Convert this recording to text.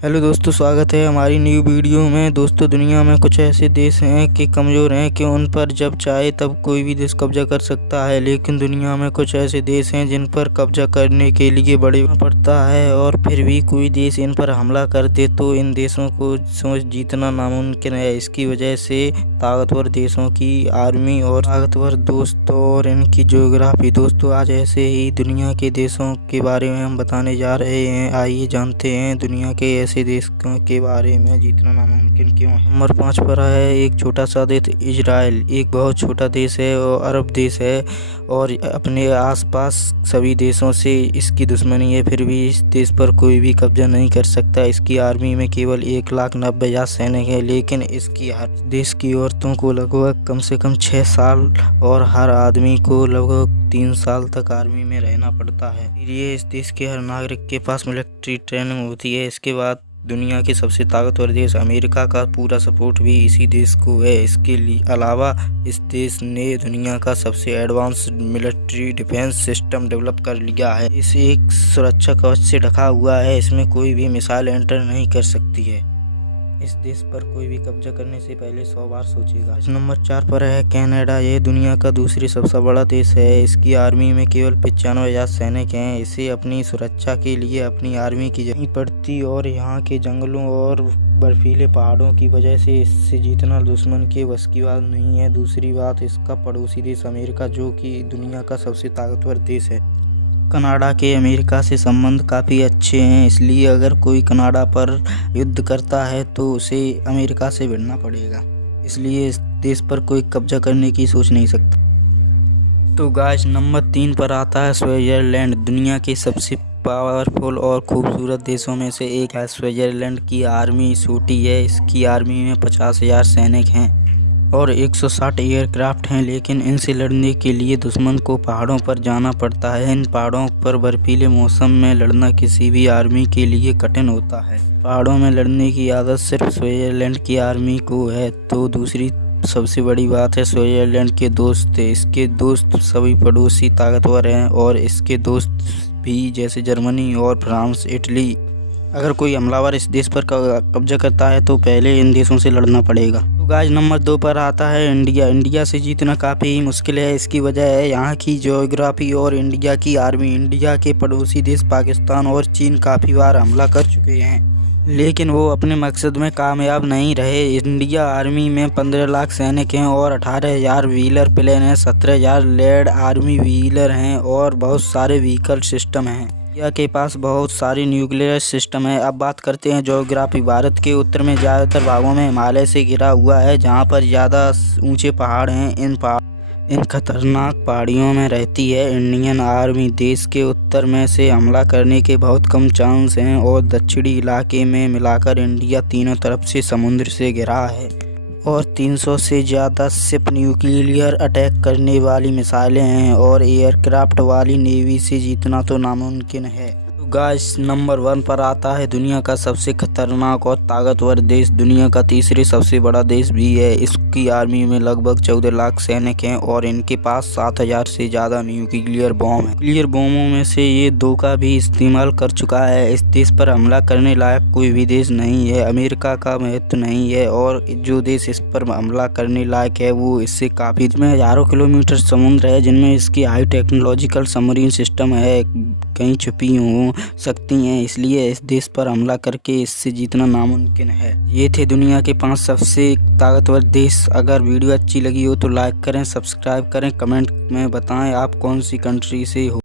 Hello दोस्तों, स्वागत है हमारी न्यू वीडियो में। दोस्तों, दुनिया में कुछ ऐसे देश हैं कि कमज़ोर हैं कि उन पर जब चाहे तब कोई भी देश कब्जा कर सकता है, लेकिन दुनिया में कुछ ऐसे देश हैं जिन पर कब्जा करने के लिए बड़े पड़ता है और फिर भी कोई देश इन पर हमला कर दे तो इन देशों को सोच जीतना नामुमकिन है। इसकी वजह से ताकतवर देशों की आर्मी और ताकतवर दोस्तों और इनकी ज्योग्राफी। दोस्तों, आज ऐसे ही दुनिया के देशों के बारे में हम बताने जा रहे हैं। आइए जानते हैं दुनिया के ऐसे देशों के बारे में जीतना नामुमकिन क्यों है। नंबर 5 पर है एक छोटा सा देश इजराइल। एक बहुत छोटा देश है और अरब देश है और अपने आसपास सभी देशों से इसकी दुश्मनी है, फिर भी इस देश पर कोई भी कब्जा नहीं कर सकता। इसकी आर्मी में केवल 1,90,000 सैनिक है, लेकिन इसकी हर देश की औरतों को लगभग कम से कम 6 साल और हर आदमी को लगभग 3 साल तक आर्मी में रहना पड़ता है। ये इस देश के हर नागरिक के पास मिलिट्री ट्रेनिंग होती है। इसके बाद दुनिया के सबसे ताकतवर देश अमेरिका का पूरा सपोर्ट भी इसी देश को है। इसके अलावा इस देश ने दुनिया का सबसे advance military defence system develop कर लिया है। इसे एक सुरक्षा कवच से ढका हुआ है, इसमें कोई भी मिसाइल एंटर नहीं कर सकती है। इस देश पर कोई भी कब्जा करने से पहले 100 बार सोचेगा। नंबर 4 पर है कनाडा। ये दुनिया का दूसरी सबसे बड़ा देश है। इसकी आर्मी में केवल 95,000 सैनिक हैं। इसे अपनी सुरक्षा के लिए अपनी आर्मी की जरूरत पड़ती और यहाँ के जंगलों और बर्फीले पहाड़ों की वजह से इससे जीतना दुश्मन के बस की बात नहीं है। दूसरी बात, इसका पड़ोसी देश अमेरिका, जो कि दुनिया का सबसे ताकतवर देश है। कनाडा के अमेरिका से संबंध काफ़ी अच्छे हैं, इसलिए अगर कोई कनाडा पर युद्ध करता है तो उसे अमेरिका से भिड़ना पड़ेगा। इसलिए इस देश पर कोई कब्जा करने की सोच नहीं सकता। तो गाइस, नंबर 3 पर आता है स्विट्जरलैंड। दुनिया के सबसे पावरफुल और खूबसूरत देशों में से एक है। स्विट्जरलैंड की आर्मी छोटी है। इसकी आर्मी में 50,000 सैनिक हैं और 160 एयरक्राफ्ट हैं, लेकिन इनसे लड़ने के लिए दुश्मन को पहाड़ों पर जाना पड़ता है। इन पहाड़ों पर बर्फीले मौसम में लड़ना किसी भी आर्मी के लिए कठिन होता है। पहाड़ों में लड़ने की आदत सिर्फ स्विट्जरलैंड की आर्मी को है। तो दूसरी सबसे बड़ी बात है स्विट्जरलैंड के दोस्त। इसके दोस्त सभी पड़ोसी ताकतवर हैं और इसके दोस्त भी, जैसे जर्मनी और फ्रांस, इटली। अगर कोई हमलावर इस देश पर कब्जा करता है तो पहले इन देशों से लड़ना पड़ेगा। तो गाइस, नंबर 2 पर आता है इंडिया। इंडिया से जीतना काफ़ी ही मुश्किल है। इसकी वजह है यहाँ की ज्योग्राफी और इंडिया की आर्मी। इंडिया के पड़ोसी देश पाकिस्तान और चीन काफ़ी बार हमला कर चुके हैं, लेकिन वो अपने मकसद में कामयाब नहीं रहे। इंडिया आर्मी में 15 लाख सैनिक हैं और 18,000 व्हीलर प्लेन हैं, 17,000 लैंड आर्मी व्हीलर हैं और बहुत सारे व्हीकल सिस्टम हैं। इंडिया के पास बहुत सारी न्यूक्लियर सिस्टम है। अब बात करते हैं ज्योग्राफी। भारत के उत्तर में ज़्यादातर भागों में हिमालय से घिरा हुआ है, जहाँ पर ज़्यादा ऊंचे पहाड़ हैं। इन खतरनाक पहाड़ियों में रहती है इंडियन आर्मी। देश के उत्तर में से हमला करने के बहुत कम चांस हैं और दक्षिणी इलाके में मिलाकर इंडिया तीनों तरफ से समुद्र से घिरा है और 300 से ज़्यादा शिप न्यूक्लियर अटैक करने वाली मिसाइलें हैं और एयरक्राफ्ट वाली नेवी से जीतना तो नामुमकिन है। तो गाइस, नंबर 1 पर आता है दुनिया का सबसे खतरनाक और ताकतवर देश। दुनिया का तीसरे सबसे बड़ा देश भी है। इसकी आर्मी में लगभग 14 लाख सैनिक हैं और इनके पास 7,000 से ज़्यादा न्यूक्लियर बॉम्ब हैं। न्यूक्लियर बॉम्बों में से ये 2 का भी इस्तेमाल कर चुका है। इस देश पर हमला करने लायक कोई भी देश नहीं है। अमेरिका का महत्व नहीं है और जो देश इस पर हमला करने लायक है वो इससे काफ़ी में हज़ारों किलोमीटर समुद्र है, जिनमें इसकी हाई टेक्नोलॉजिकल सबमरीन सिस्टम है, कहीं छुपी हो सकती हैं। इसलिए इस देश पर हमला करके इससे जीतना नामुमकिन है। ये थे दुनिया के 5 सबसे ताकतवर देश। अगर वीडियो अच्छी लगी हो तो लाइक करें, सब्सक्राइब करें, कमेंट में बताएं आप कौन सी कंट्री से हो।